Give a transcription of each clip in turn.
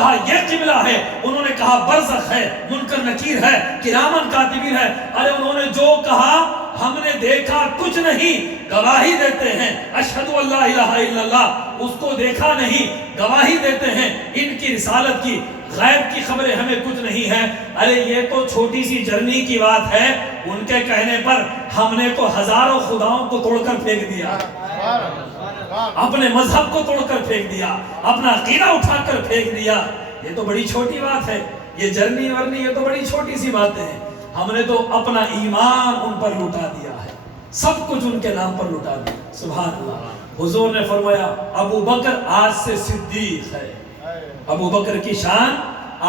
کہا یہ قبلہ ہے، انہوں نے کہا برزخ ہے، منکر نکیر ہے، کرامن کاتبین ہے. ارے انہوں نے جو کہا ہم نے دیکھا کچھ نہیں، گواہی دیتے ہیں اشہد ان لا الہ الا اللہ، اس کو دیکھا نہیں، گواہی دیتے ہیں ان کی رسالت کی. غیب کی خبریں ہمیں کچھ نہیں ہے. ارے یہ تو چھوٹی سی جرنی کی بات ہے، ان کے کہنے پر ہم نے تو ہزاروں خداؤں کو توڑ کر پھینک دیا، اپنے مذہب کو توڑ کر پھینک دیا، اپنا عقیدہ اٹھا کر پھینک دیا. یہ تو بڑی چھوٹی بات ہے، یہ جرنی ورنی یہ تو بڑی چھوٹی سی باتیں ہیں. ہم نے تو اپنا ایمان ان پر لٹا دیا ہے، سب کچھ ان کے نام پر لٹا دیا. سبحان اللہ. حضور نے فرمایا ابو بکر آج سے صدیق ہے. ابو بکر کی شان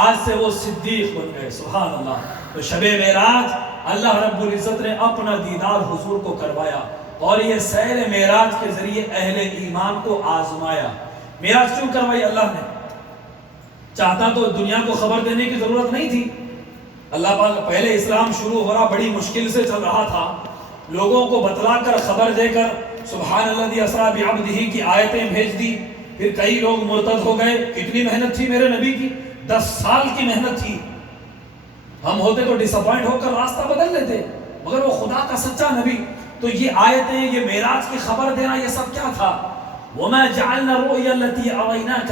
آج سے وہ صدیق بن گئے. سبحان اللہ. تو شب معراج اللہ رب العزت نے اپنا دیدار حضور کو کروایا، اور یہ سیر معراج کے ذریعے اہل ایمان کو آزمایا. معراج کیوں کروائی اللہ نے؟ چاہتا تو دنیا کو خبر دینے کی ضرورت نہیں تھی. اللہ پاک پہلے اسلام شروع ہو رہا بڑی مشکل سے چل رہا تھا، لوگوں کو بتلا کر خبر دے کر سبحان الذی اسری بعبدہ کی آیتیں بھیج دی. پھر کئی لوگ مرتد ہو گئے. کتنی محنت تھی میرے نبی کی، 10 سال کی محنت تھی. ہم ہوتے تو ڈس اپوائنٹ ہو کر راستہ بدل لیتے، مگر وہ خدا کا سچا نبی. تو یہ آیتیں، یہ معراج کی خبر دینا، یہ سب کیا تھا؟ وَمَا جَعَلْنَا الرُّؤْيَا الَّتِي أَرَيْنَاكَ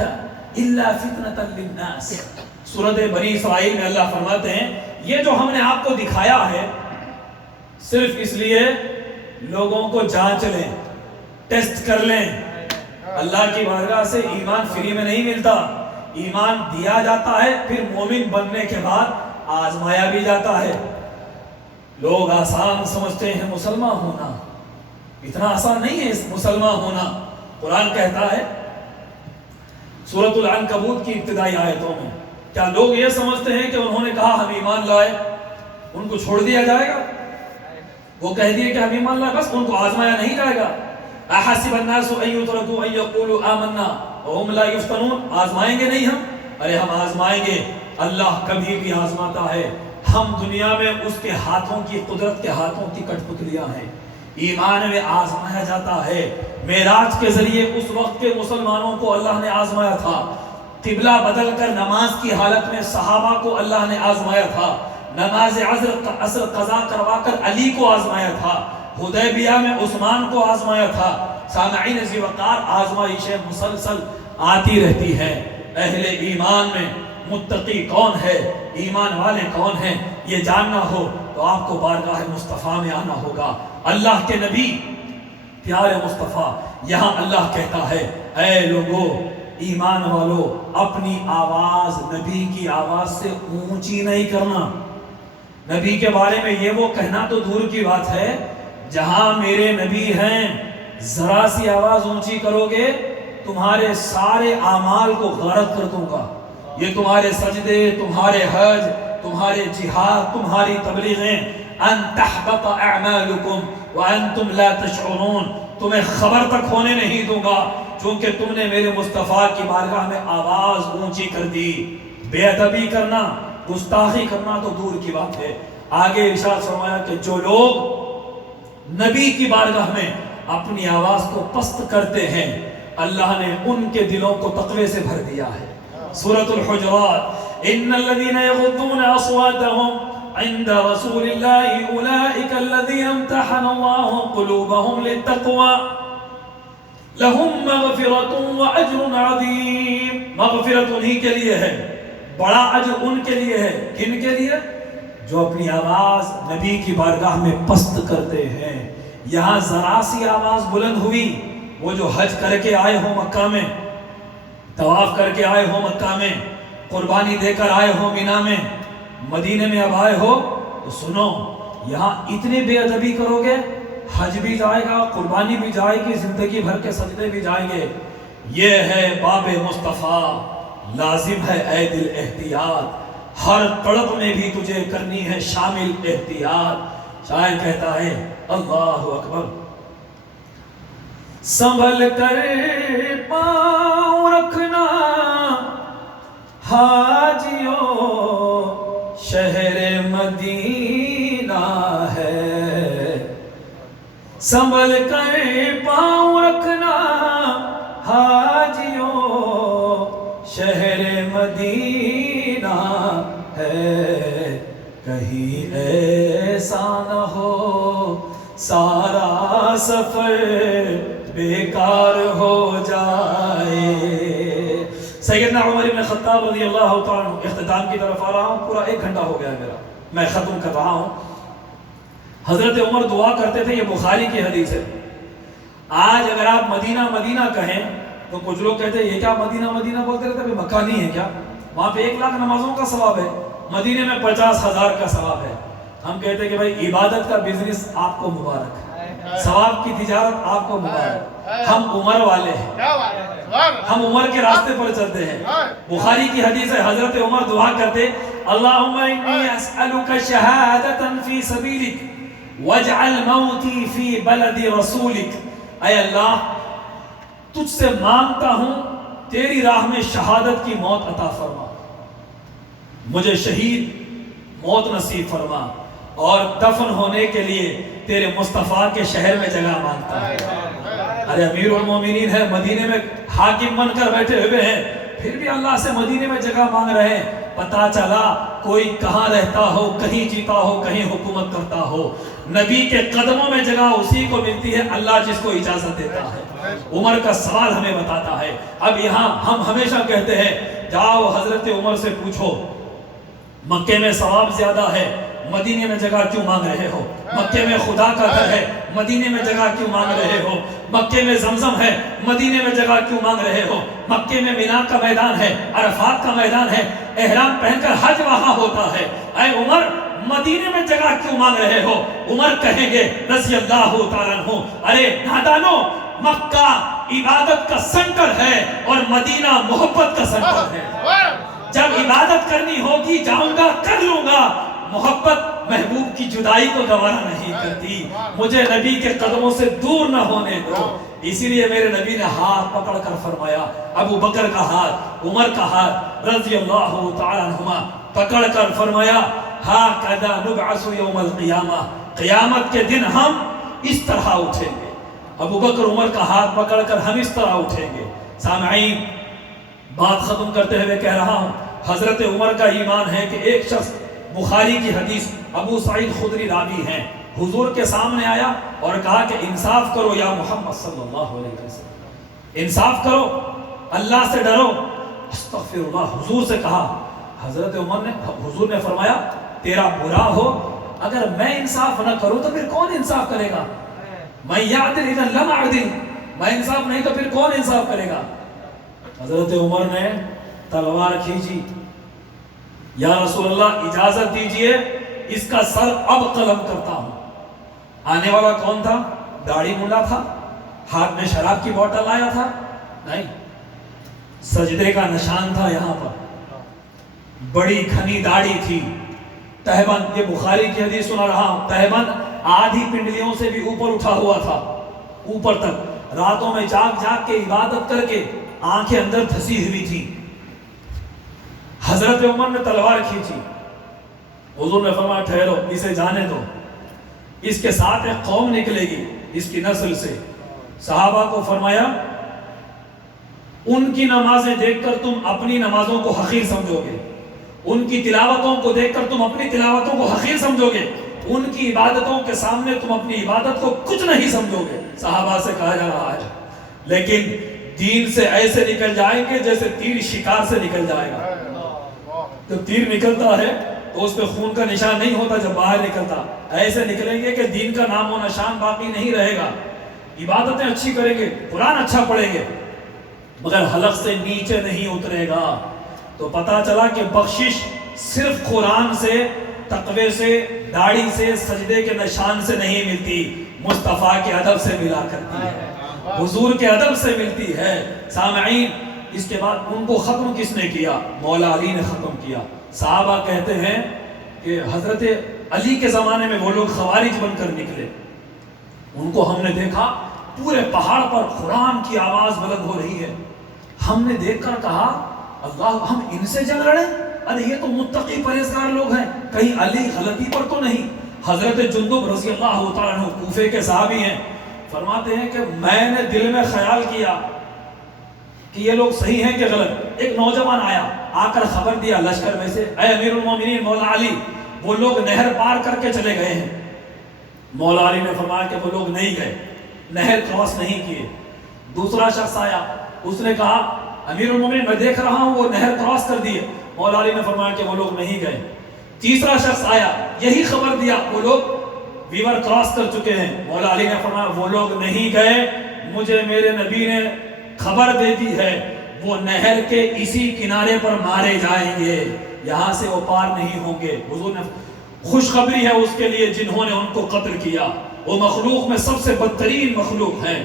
إِلَّا فِتْنَةً لِلنَّاسِ. سورۃ بنی اسرائیل میں اللہ فرماتے ہیں یہ جو ہم نے آپ کو دکھایا ہے صرف اس لیے لوگوں کو جانچ لیں، ٹیسٹ کر لیں. اللہ کی بارگاہ سے ایمان فری میں نہیں ملتا، ایمان دیا جاتا ہے، پھر مومن بننے کے بعد آزمایا بھی جاتا ہے. لوگ آسان سمجھتے ہیں مسلمان ہونا، اتنا آسان نہیں ہے مسلمان ہونا. قرآن کہتا ہے سورۃ العنکبوت کی ابتدائی آیتوں میں، کیا لوگ یہ سمجھتے ہیں کہ انہوں نے کہا ہم ایمان لائے ان کو چھوڑ دیا جائے گا؟ وہ کہہ دیے کہ ہم ایمان لائے بس ان کو آزمایا نہیں جائے گا. احسب الناس ان يتركوا ان يقولوا آمنا وهم لا يفتنون. آزمائیں گے نہیں ہم؟ ارے ہم آزمائیں گے. اللہ کبھی بھی آزماتا ہے. ہم دنیا میں اس کے ہاتھوں کی، قدرت کے ہاتھوں کی کٹ پتلیاں ہیں. ایمان میں آزمایا جاتا ہے. معراج کے ذریعے اس وقت کے مسلمانوں کو اللہ نے آزمایا تھا. قبلہ بدل کر نماز کی حالت میں صحابہ کو اللہ نے آزمایا تھا. نماز عصر قضا کروا کر علی کو آزمایا تھا. حدیبیہ میں عثمان کو آزمایا تھا. سامعین ذی وقار، آزمائشیں مسلسل آتی رہتی ہیں. اہل ایمان میں متقی کون ہے، ایمان والے کون ہیں، یہ جاننا ہو تو آپ کو بارگاہ مصطفیٰ میں آنا ہوگا. اللہ کے نبی پیارے مصطفیٰ، یہاں اللہ کہتا ہے اے لوگو، ایمان والو، اپنی آواز نبی کی آواز سے اونچی نہیں کرنا. نبی کے بارے میں یہ وہ کہنا تو دور کی بات ہے، جہاں میرے نبی ہیں ذرا سی آواز اونچی کرو گے تمہارے سارے اعمال کو غارت کر دوں گا. یہ تمہارے سجدے، تمہارے حج، تمہارے جہاد، تمہاری تبلیغیں، ان تحبط اعمالکم وانتم لا تشعرون، تمہیں خبر تک ہونے نہیں دوں گا چونکہ تم نے میرے مصطفیٰ کی بارگاہ میں آواز اونچی کر دی. بے ادبی کرنا، گستاخی کرنا تو دور کی بات ہے. آگے ارشاد فرمایا کہ جو لوگ نبی کی بارگاہ میں اپنی آواز کو پست کرتے ہیں اللہ نے ان کے دلوں کو تقوی سے بھر دیا ہے. سورۃ الحجرات، ان الذين يغضون اصواتهم عند رسول الله اولئك الذين امتحن الله قلوبهم للتقوى لهم مغفرة واجر عظیم. مغفرت انہی کے لیے ہے، بڑا اجر ان کے لیے ہے. کن کے لیے؟ جو اپنی آواز نبی کی بارگاہ میں پست کرتے ہیں. یہاں ذرا سی آواز بلند ہوئی، وہ جو حج کر کے آئے ہو مکہ میں، طواف کر کے آئے ہو مکہ میں، قربانی دے کر آئے ہو مینا میں، مدینے میں اب آئے ہو تو سنو، یہاں اتنی بے ادبی کرو گے حج بھی جائے گا، قربانی بھی جائے گی، زندگی بھر کے سجدے بھی جائیں گے. یہ ہے باب مصطفیٰ. لازم ہے اے دل احتیاط، ہر تڑپ میں بھی تجھے کرنی ہے شامل احتیاط. شاعر کہتا ہے اللہ اکبر، سنبھل کر پاؤں رکھنا حاجیوں شہر مدینہ ہے. سنبھل کر پاؤں رکھنا حاجیوں شہر مدینہ ہے، کہیں ایسا نہ ہو سارا سفر بیکار ہو جائے۔ سیدنا عمر بن خطاب رضی اللہ تعالیٰ عنہ، اختتام کی طرف آ رہا ہوں، پورا 1 گھنٹہ ہو گیا میرا، میں ختم کر رہا ہوں۔ حضرت عمر دعا کرتے تھے، یہ بخاری کی حدیث ہے۔ آج اگر آپ مدینہ مدینہ کہیں تو کچھ لوگ کہتے ہیں یہ کیا مدینہ مدینہ بولتے رہتے ہیں، مکہ نہیں ہے کیا؟ وہاں پہ 1 لاکھ نمازوں کا ثواب ہے، مدینے میں 50,000 کا ثواب ہے۔ ہم کہتے ہیں کہ بھائی عبادت کا بزنس آپ کو مبارک، ثواب کی تجارت آپ کو مبارک۔ ہم عمر والے ہیں، ہم عمر کے راستے پر چلتے ہیں۔ بخاری کی حدیث ہے، حضرت عمر دعا کرتے، اللہم انی اسألک شہادتا فی سبیلک واجعل موتی فی بلد رسولک۔ اے اللہ، تجھ سے مانگتا ہوں تیری راہ میں شہادت کی موت عطا فرما، مجھے شہید موت نصیب فرما، اور دفن ہونے کے لیے تیرے مصطفیٰ کے شہر میں جگہ مانگتا ہوں۔ ارے امیر المومنین ہے، مدینے میں حاکم بن کر بیٹھے ہوئے ہیں، پھر بھی اللہ سے مدینے میں جگہ مانگ رہے ہیں۔ پتا چلا کوئی کہاں رہتا ہو، کہیں جیتا ہو، کہیں حکومت کرتا ہو، نبی کے قدموں میں جگہ اسی کو ملتی ہے، اللہ جس کو اجازت دیتا ہے۔ عمر کا سوال ہمیں بتاتا ہے۔ اب یہاں ہم ہمیشہ کہتے ہیں جاؤ حضرت عمر سے پوچھو، مکے میں ثواب زیادہ ہے، مدینے میں جگہ کیوں مانگ رہے ہو؟ مکے میں خدا کا گھر ہے، مدینے میں جگہ کیوں مانگ رہے ہو؟ مکے میں زمزم ہے، مدینے میں جگہ کیوں مانگ رہے ہو؟ مکے میں مینا کا میدان ہے، عرفات کا میدان ہے، احرام پہن کر حج وہاں ہوتا ہے، اے عمر مدینے میں جگہ کیوں مانگ رہے ہو؟ عمر کہیں گے رضی اللہ تعالیٰ عنہ، ارے نادانو، مکہ عبادت کا سنٹر ہے اور مدینہ محبت کا سنٹر ہے۔ جب عبادت کرنی ہوگی جاؤں گا، کر لوں گا، محبت محبوب کی جدائی کو گوارا نہیں کرتی، مجھے نبی کے قدموں سے دور نہ ہونے دو۔ اسی لیے میرے نبی نے ہاتھ پکڑ کر فرمایا، ابو بکر کا ہاتھ، عمر کا ہاتھ رضی اللہ تعالیٰ عنہما پکڑ کر فرمایا، ہاکذا نبعث یوم القیامہ، قیامت کے دن ہم اس طرح اٹھیں گے۔ ابو بکر عمر کا ہاتھ پکڑ کر ہم اس طرح اٹھیں گے۔ سامعین، بات ختم کرتے ہوئے کہہ رہا ہوں، حضرت عمر کا ایمان ہے کہ ایک شخص، بخاری کی حدیث، ابو سعید خدری راوی ہیں، حضور کے سامنے آیا اور کہا کہ انصاف کرو یا محمد صلی اللہ علیہ وسلم، انصاف کرو، اللہ سے ڈرو۔ استغفر اللہ، حضور سے کہا۔ حضرت عمر نے، حضور نے فرمایا تیرا برا ہو، اگر میں انصاف نہ کروں تو پھر کون انصاف کرے گا؟ میں یعدل اذا لم اعدل، میں انصاف نہیں تو پھر کون انصاف کرے گا؟ حضرت عمر نے تلوار کھینچی، یا رسول اللہ اجازت دیجئے اس کا سر اب قلم کرتا ہوں۔ آنے والا کون تھا؟ داڑھی منڈا تھا؟ ہاتھ میں شراب کی بوتل لایا تھا؟ نہیں، سجدے کا نشان تھا یہاں پر، بڑی گھنی داڑھی تھی، تہبند، یہ بخاری کی حدیث سنا رہا ہوں، تہبند آدھی پنڈلیوں سے بھی اوپر اٹھا ہوا تھا، اوپر تک، راتوں میں جاگ جاگ کے عبادت کر کے آنکھیں اندر دھسی ہوئی تھی۔ حضرت عمر نے تلوار کھینچی، حضور نے فرمایا ٹھہرو، اسے جانے دو، اس کے ساتھ ایک قوم نکلے گی اس کی نسل سے۔ صحابہ کو فرمایا ان کی نمازیں دیکھ کر تم اپنی نمازوں کو حقیر سمجھو گے، ان کی تلاوتوں کو دیکھ کر تم اپنی تلاوتوں کو حقیر سمجھو گے، ان کی عبادتوں کے سامنے تم اپنی عبادت کو کچھ نہیں سمجھو گے۔ صحابہ سے کہا جا رہا ہے، لیکن دین سے ایسے نکل جائیں گے جیسے تیر شکار سے نکل جائے گا۔ جب تیر نکلتا ہے تو اس پہ خون کا نشان نہیں ہوتا، جب باہر نکلتا ایسے نکلیں گے کہ دین کا نام و نشان باقی نہیں رہے گا۔ عبادتیں اچھی کریں گے، قرآن اچھا پڑھیں گے، مگر حلق سے نیچے نہیں اترے گا، تو پتا چلا کہ بخشش صرف قرآن سے، تقوی سے، داڑھی سے، سجدے کے نشان سے نہیں ملتی، مصطفیٰ کے ادب سے ملا کرتی ہے، حضور کے ادب سے ملتی ہے۔ سامعین، اس کے بعد ان کو ختم کس نے کیا؟ مولا علی نے ختم کیا۔ صحابہ کہتے ہیں کہ حضرت علی کے زمانے میں وہ لوگ خوارج بن کر نکلے، ان کو ہم نے دیکھا پورے پہاڑ پر قرآن کی آواز بلند ہو رہی ہے، ہم نے دیکھ کر کہا اللہ، ہم ان سے جنگ لڑیں؟ ارے یہ تو متقی پرہیزگار لوگ ہیں، کہیں علی غلطی پر تو نہیں؟ حضرت جندب رضی اللہ تعالیٰ عنہ کوفے کے صحابی ہیں، فرماتے ہیں کہ میں نے دل میں خیال کیا کہ یہ لوگ صحیح ہیں کہ غلط۔ ایک نوجوان آیا، آ کر خبر دیا لشکر میں سے، اے امیر المومنین مولا علی، وہ لوگ نہر پار کر کے چلے گئے ہیں۔ مولا علی نے فرمایا کہ وہ لوگ نہیں گئے، نہر کراس نہیں کیے۔ دوسرا شخص آیا، اس نے کہا امیر المومنین میں دیکھ رہا ہوں وہ نہر کراس کر دیے۔ مولا علی نے فرمایا کہ وہ لوگ نہیں گئے۔ تیسرا شخص آیا، یہی خبر دیا وہ لوگ ریور کراس کر چکے ہیں۔ مولا علی نے فرمایا وہ لوگ نہیں گئے، مجھے میرے نبی نے خبر دے دی ہے وہ نہر کے اسی کنارے پر مارے جائیں گے، یہاں سے وہ پار نہیں ہوں گے۔ حضور نے خوشخبری ہے اس کے لیے جنہوں نے ان کو قتل کیا، وہ مخلوق میں سب سے بدترین مخلوق ہیں۔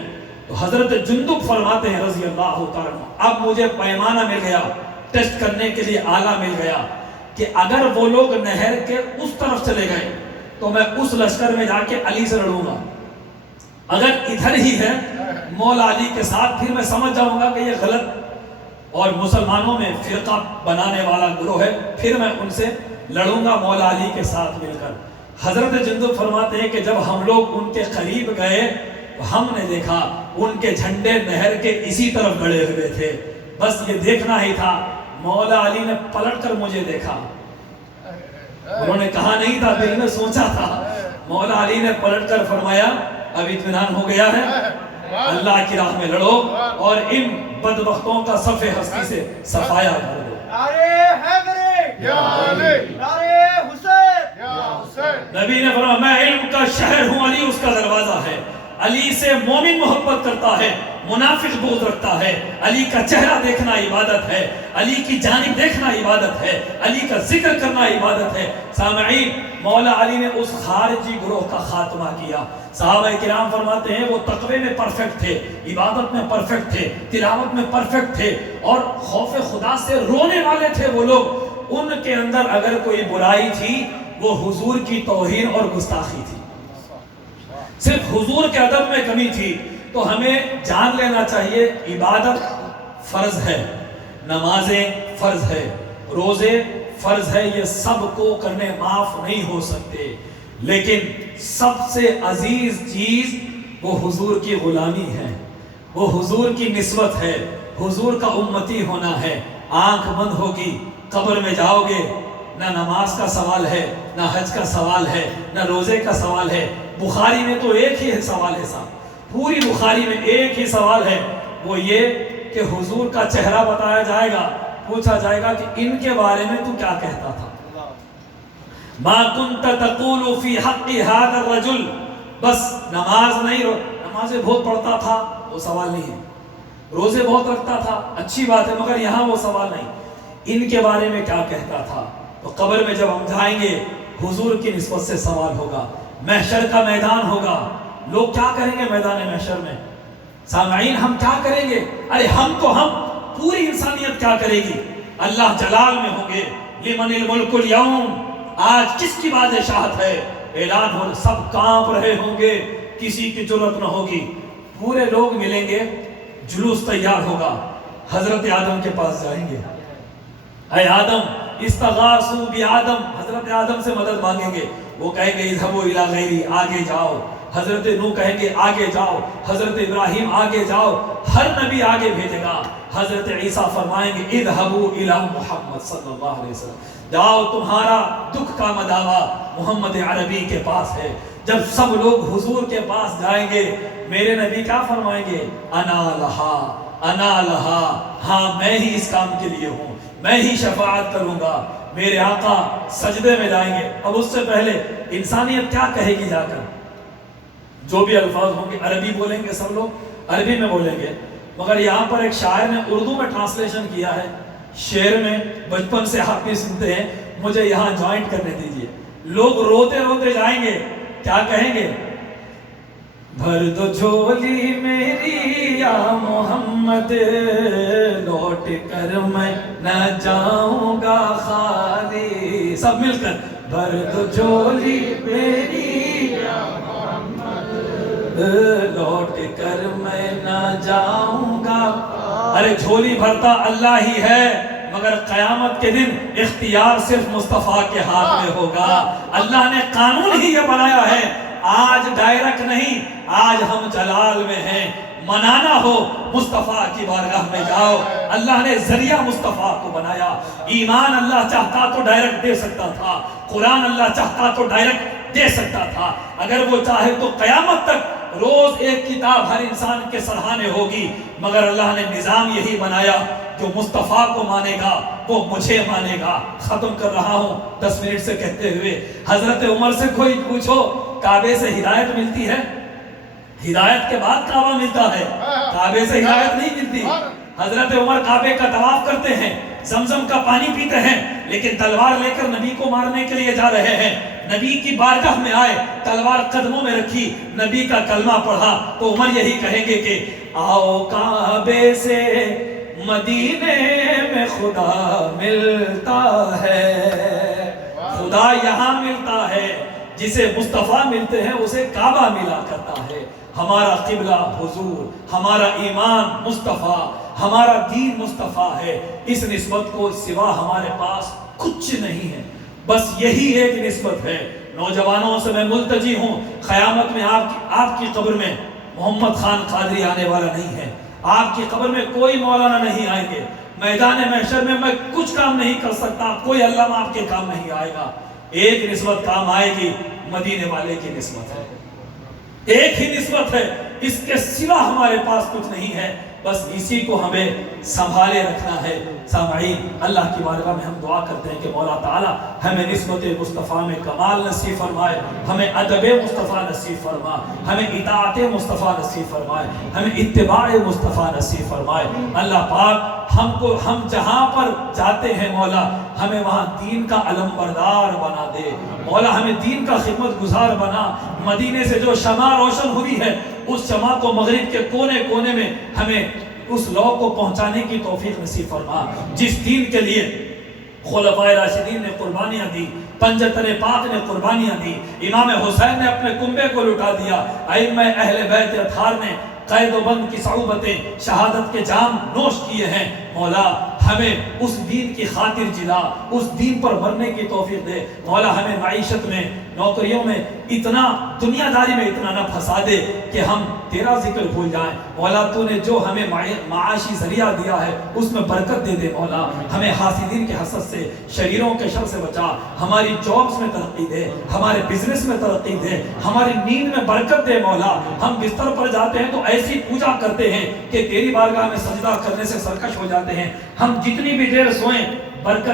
تو حضرت جندب فرماتے ہیں رضی اللہ تعالیٰ عنہ، اب مجھے پیمانہ مل گیا، ٹیسٹ کرنے کے لیے آلہ مل گیا کہ اگر وہ لوگ نہر کے اس طرف چلے گئے تو میں اس لشکر میں جا کے علی سے لڑوں گا، اگر ادھر ہی ہے مولا علی کے ساتھ پھر میں سمجھ جاؤں گا کہ یہ غلط اور مسلمانوں میں فرقہ بنانے والا گروہ ہے، پھر میں ان سے لڑوں گا مولا علی کے ساتھ مل کر۔ حضرت جندب فرماتے ہیں کہ جب ہم لوگ ان کے قریب گئے تو ہم نے دیکھا ان کے جھنڈے نہر کے اسی طرف گڑے ہوئے تھے، بس یہ دیکھنا ہی تھا۔ مولا علی نے پلٹ کر مجھے دیکھا، انہوں نے کہا نہیں تھا، دل میں سوچا تھا۔ مولا علی نے پلٹ کر فرمایا اب اطمینان ہو گیا ہے، اللہ کی راہ میں لڑو اور ان بدبختوں کا صف ہستی سے صفایا کر دو۔ نبی نے فرمایا میں علم کا شہر ہوں، علی اس کا دروازہ ہے۔ علی سے مومن محبت کرتا ہے، منافق بغض رکھتا ہے۔ علی کا چہرہ دیکھنا عبادت ہے، علی کی جانب دیکھنا عبادت ہے، علی کا ذکر کرنا عبادت ہے۔ سامعین، مولا علی نے اس خارجی گروہ کا خاتمہ کیا۔ صحابہ کرام فرماتے ہیں وہ تقوی میں پرفیکٹ تھے، عبادت میں پرفیکٹ تھے، تلاوت میں پرفیکٹ تھے اور خوف خدا سے رونے والے تھے وہ لوگ۔ ان کے اندر اگر کوئی برائی تھی وہ حضور کی توہین اور گستاخی تھی، صرف حضور کے ادب میں کمی تھی۔ تو ہمیں جان لینا چاہیے عبادت فرض ہے، نمازیں فرض ہے، روزے فرض ہے، یہ سب کو کرنے معاف نہیں ہو سکتے، لیکن سب سے عزیز چیز وہ حضور کی غلامی ہے، وہ حضور کی نسبت ہے، حضور کا امتی ہونا ہے۔ آنکھ بند ہوگی قبر میں جاؤ گے، نہ نماز کا سوال ہے، نہ حج کا سوال ہے، نہ روزے کا سوال ہے۔ بخاری میں تو ایک ہی سوال ہے صاحب، پوری بخاری میں ایک ہی سوال ہے، وہ یہ کہ حضور کا چہرہ بتایا جائے گا، پوچھا جائے گا کہ ان کے بارے میں تو کیا کہتا تھا۔ ما کنت تقول فی حق هذا الرجل، بس نماز نہیں، نمازیں بہت پڑھتا تھا وہ سوال نہیں ہے، روزے بہت رکھتا تھا اچھی بات ہے، مگر یہاں وہ سوال نہیں، ان کے بارے میں کیا کہتا تھا۔ تو قبر میں جب ہم جائیں گے حضور کی نسبت سے سوال ہوگا، محشر کا میدان ہوگا، لوگ کیا کریں گے میدان محشر میں؟ سامعین ہم کیا کریں گے؟ ارے ہم پوری انسانیت کیا کرے گی؟ اللہ جلال میں ہوں گے، لمن الملک اليوم، آج کس کی بادشاہت ہے، اعلان ہو، سب کانپ رہے ہوں گے، کسی کی جرأت نہ ہوگی، پورے لوگ ملیں گے، جلوس تیار ہوگا، حضرت آدم کے پاس جائیں گے، اے آدم استغاثوا بآدم، حضرت آدم سے مدد مانگیں گے، وہ کہیں گے اذهبوا الى غیری، آگے جاؤ، حضرت نوح کہیں گے آگے جاؤ، حضرت ابراہیم آگے جاؤ، ہر نبی آگے بھیجے گا، حضرت عیسیٰ فرمائیں گے اذهبوا الى محمد صلی اللہ علیہ وسلم، جاؤ تمہارا دکھ کا مداوا محمد عربی کے پاس ہے۔ جب سب لوگ حضور کے پاس جائیں گے میرے نبی کیا فرمائیں گے؟ انا لہا، انا لہا، ہاں میں ہی اس کام کے لیے ہوں، میں ہی شفاعت کروں گا۔ میرے آقا سجدے میں جائیں گے، اب اس سے پہلے انسانیت کیا کہے گی جا کر؟ جو بھی الفاظ ہوں گے عربی بولیں گے، سب لوگ عربی میں بولیں گے، مگر یہاں پر ایک شاعر نے اردو میں ٹرانسلیشن کیا ہے، شعر میں بچپن سے آپ بھی سنتے ہیں، مجھے یہاں جوائنٹ کرنے دیجئے۔ لوگ روتے روتے جائیں گے، کیا کہیں گے؟ بھر دو جھولی میری یا محمد، لوٹ کر میں نہ جاؤں گا خالی، سب مل کر بھر دو جھولی میری یا محمد، لوٹ کر میں نہ جاؤں گا۔ ارے جھولی بھرتا اللہ ہی ہے، مگر قیامت کے دن اختیار صرف مصطفیٰ کے ہاتھ میں ہوگا۔ اللہ نے قانون ہی یہ بنایا ہے، آج ڈائریکٹ نہیں، آج ہم جلال میں ہیں، منانا ہو مصطفیٰ کی بارگاہ میں جاؤ. اللہ نے ذریعہ مصطفیٰ کو بنایا. ایمان اللہ چاہتا تو ڈائریکٹ دے سکتا تھا, قرآن اللہ چاہتا تو ڈائریکٹ دے سکتا تھا. اگر وہ چاہے تو قیامت تک روز ایک کتاب ہر انسان کے سرہانے ہوگی, مگر اللہ نے نظام یہی بنایا, جو مصطفیٰ کو مانے گا وہ مجھے مانے گا. ختم کر رہا ہوں 10 منٹ سے کہتے ہوئے. حضرت عمر سے کوئی پوچھو کعبے سے ہدایت ملتی ہے؟ ہدایت کے بعد کعبہ ملتا ہے, کعبے سے ہدایت نہیں ملتی. حضرت عمر کعبے کا طواف کرتے ہیں, زمزم کا پانی پیتے ہیں, لیکن تلوار لے کر نبی کو مارنے کے لیے جا رہے ہیں. نبی کی بارگاہ میں آئے, تلوار قدموں میں رکھی, نبی کا کلمہ پڑھا, تو عمر یہی کہیں گے کہ آؤ کعبے سے مدینے میں خدا ملتا ہے. خدا یہاں ملتا ہے, جسے مصطفیٰ ملتے ہیں اسے کعبہ ملا کرتا ہے. ہمارا قبلہ حضور, ہمارا ایمان مصطفیٰ, ہمارا دین مصطفیٰ ہے. اس نسبت کو سوا ہمارے پاس کچھ نہیں ہے, بس یہی ایک نسبت ہے. نوجوانوں سے میں ملتجی ہوں, قیامت میں آپ کی قبر میں محمد خان قادری آنے والا نہیں ہے, آپ کی قبر میں کوئی مولانا نہیں آئیں گے. میدان محشر میں کچھ کام نہیں کر سکتا, کوئی علامہ آپ کے کام نہیں آئے گا. ایک نسبت کام آئے گی, مدینے والے کی نسبت ہے, ایک ہی نسبت ہے, اس کے سوا ہمارے پاس کچھ نہیں ہے. بس اسی کو ہمیں سنبھالے رکھنا ہے. سامعین, اللہ کی بارگاہ میں ہم دعا کرتے ہیں کہ مولا تعالی ہمیں نسبت مصطفیٰ میں کمال نصیب فرمائے, ہمیں ادب مصطفیٰ نصیب فرمائے, ہمیں اطاعت مصطفیٰ نصیب فرمائے, ہمیں اتباع مصطفیٰ نصیب فرمائے. اللہ پاک ہم جہاں پر جاتے ہیں مولا, ہمیں وہاں دین کا علم بردار بنا دے. مولا ہمیں دین کا خدمت گزار بنا. مدینے سے جو شمع روشن ہوئی ہے, اس شمع کو مغرب کے کونے کونے میں ہمیں اس لو کو پہنچانے کی توفیق نصیب فرما. جس دین کے لیے خلفائے راشدین نے قربانیاں دی, پنجتن پاک نے قربانیاں دی, امام حسین نے اپنے کنبے کو لٹا دیا, ائمہ اہل بیت اطہار نے قید و بند کی صعوبتیں, شہادت کے جام نوش کیے ہیں. مولا ہمیں اس دین کی خاطر جلا, اس دین پر مرنے کی توفیق دے. مولا ہمیں معیشت میں, نوکریوں میں اتنا, دنیا داری میں اتنا نہ پھنسا دے کہ ہم تیرا ذکر بھول جائیں. مولا تو نے جو ہمیں معاشی ذریعہ دیا ہے اس میں برکت دے دے. مولا ہمیں حاسدین کے حسد سے, شریروں کے شر سے بچا. ہماری جابز میں ترقی دے, ہمارے بزنس میں ترقی دے, ہماری نیند میں برکت دے. مولا ہم بستر پر جاتے ہیں تو ایسی پوجا کرتے ہیں کہ تیری بارگاہ میں سجدہ کرنے سے سرکش ہو جاتے ہیں. ہم جتنی بھی دیر سوئیں برکت